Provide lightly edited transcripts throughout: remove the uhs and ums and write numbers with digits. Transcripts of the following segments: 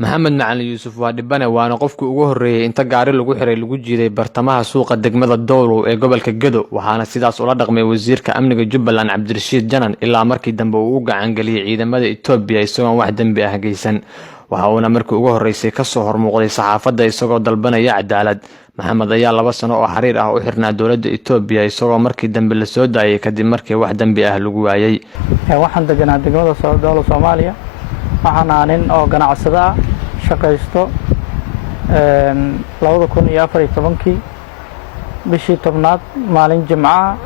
Maxamed Macalin Yuusuf waa dhibane waana qofkii ugu horeeyay inta gaari lagu xiray lagu jiiday bartamaha suuqa degmada Dowlow ee gobolka Gedo waxaana sidaas ula dhaqmay wasiirka amniga Jubbaland Cabdirashiid Janan ilaa markii dambe uu u gacan galiyay ciidamada Itoobiya isagoo wax dambi ah geysan waxa uu markii ugu horeysay ka soo hormuuqday saxaafadda isagoo dalbanaya cadaalad. Maxamed ayaa 2 sano oo xariir ah u xirnaa dowladda Itoobiya isagoo markii dambe la soo daayay kadib markii wax dambi ah lagu waayay. waxaan deganaa degmada Dowlow Soomaaliya waxaan aanin oo ganacsada shaqaysto 2014 bishii tobnaad maalin Jimcaha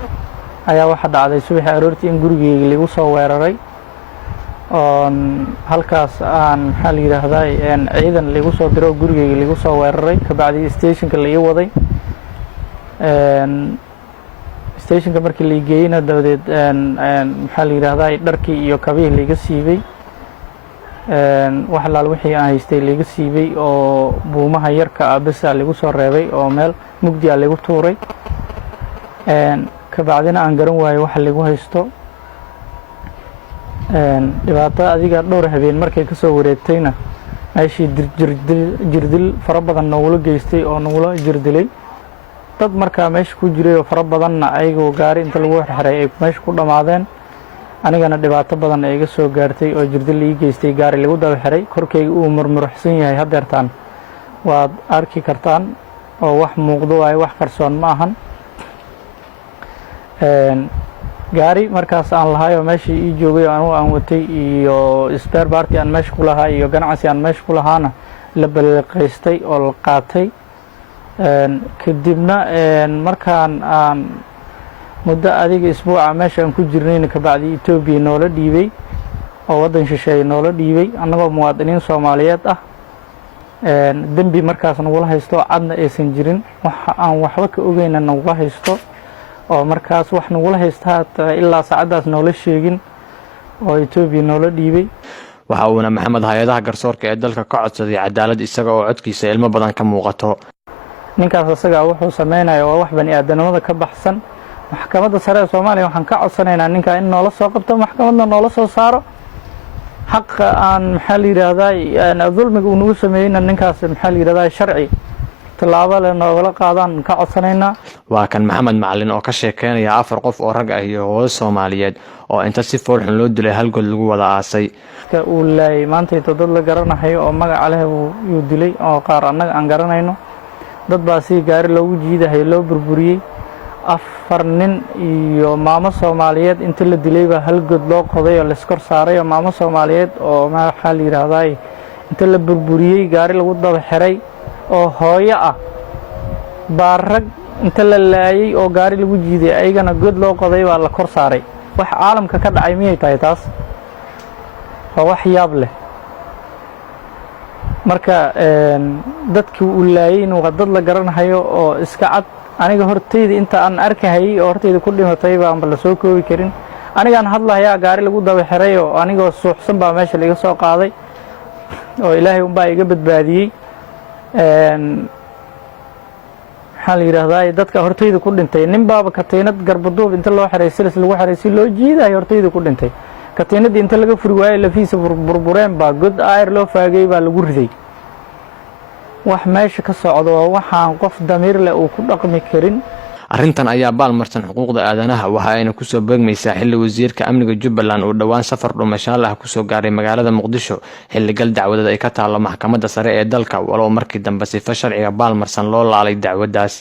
ayaa waxa dhacday subax aroortii in gurigeyga lagu soo weeraray halkaas aan xal yiraahday ciidan lagu soo diro gurigeyga lagu soo weeraray ka bacdi stationka la ii waday stationka markii la geeyna dabadeed xal yiraahday dharkii iyo kabihii laga siibay wax laal wixii aan haystay laga siibay oo buumaha yarka ah bas lagu soo reebay oo meel mugdi ah lagu tuuray ka bacdina aan garan waayay wax lagu haysto dhibaato adiga dhowr habeen markay ka soo wareegtayna meeshii jirdil fara badan noola geystay oo noola jirdilay dad markaa meesha ku jiray oo fara badanna ayagoo gaari inta lagu xirxiray ay meesha ku dhamaadeen anigana dhibaato badan ay iga soo gaartay oo jirdil ii geystay gaari lagu daba xiray korkayga uu murmurxsan yahay hadeertaan waad arki kartaan oo wax muuqdo waaye wax qarsoon ma ahan gaari markaas aan lahaay oo meeshii ii joogay oo aan watay iyo spare part aan meesha ku lahaa iyo ganacsi aan meesha ku lahaana la balqaystay oo la qaatay kadibna markaan aan muddo adiga isbuuca meesha aan ku jirnayna ka bacdi Itoobiya noola dhiibay oo wadan shisheeye noola dhiibay annagoo muwaadiniin Soomaaliyeed ah dambi markaas nagu haysto cadna aysan jirin waxa aan waxba ka ogeyn nagu haysto oo markaas wax nagu haystaa ilaa saacadaas noola sheegin oo Itoobiya noola dhiibay waxa uu Maxamed hay'adaha garsoorka ee dalka ka codsaday cadaalad isaga oo codkiisa ilmo badan ka muuqato ninkaas asaga wuxuu sameeyay wax bani aadanimada ka baxsan maxkamadda sare ee Soomaaliya waxaan ka codsanaynaa ninka in noola soo qabto maxkamadda noola soo saaro xaq aan maxal yiraahday dulmiga uu nagu sameeyay ninkaas maxal yiraahday sharci talaabo la noogala qaadaan ka codsanaynaa. waa kan Maxamed Macalin oo ka sheekeynaya 4 qof oo rag ah iyo hooyo Soomaaliyeed oo inta si foolxun loo dilay hal god lagu wada aasay ka uu leey maanta dad la garanayo oo magac leh uu dilay oo qaar annaga aan garanayno dad baa si gaari loogu jiidahay loo burburiyay 4 nin iyo maamo Soomaaliyeed inta la dilay baa hal god loo qoday oo la iskor saaray oo maamo Soomaaliyeed oo maxal yiraahday inta la burburiyay gaari lagu daba xiray oo hooyo ah baarag inta la laayay oo gaari lagu jiiday ayagana god loo qoday baa la kor saaray wax caalamka ka dhacay miyay tahay taas oo wax yaab leh marka dadkii uu laayay waa dad la garanayo oo iska cad aniga hortayda inta aan arkay oo hortayda ku dhimatay baan la soo koobi karin anigaan hadlayaa gaari lagu daba xiray oo anigoo suuxsan baa meesha laga soo qaaday oo Ilaahay baa iga badbaadiyay xal yiraahday dadka hortayda ku dhintay nin baaba katiinad garbaduub inta loo xiray silis lagu xiray si loo jiiday hortayda ku dhintay katiinad inta laga furi waayay lafiisa burbureen baa god air loo faagay baa lagu riday wax meesha ka socdo waxaan qof damiir leh uu ku dhaqmi karin. arrintan ayaa baalmarsan xuquuqda aadanaha waxa ayna ku soo beegmaysaa xilli wasiirka amniga Jubbaland uu dhawaan safar dhumasho ah ku soo gaaray magaalada Muqdisho xilli gal dacwadada ay ka taalo maxkamadda sare ee dalka walow markii dambe sifa sharciga baalmarsan loo laalay dacwadaas.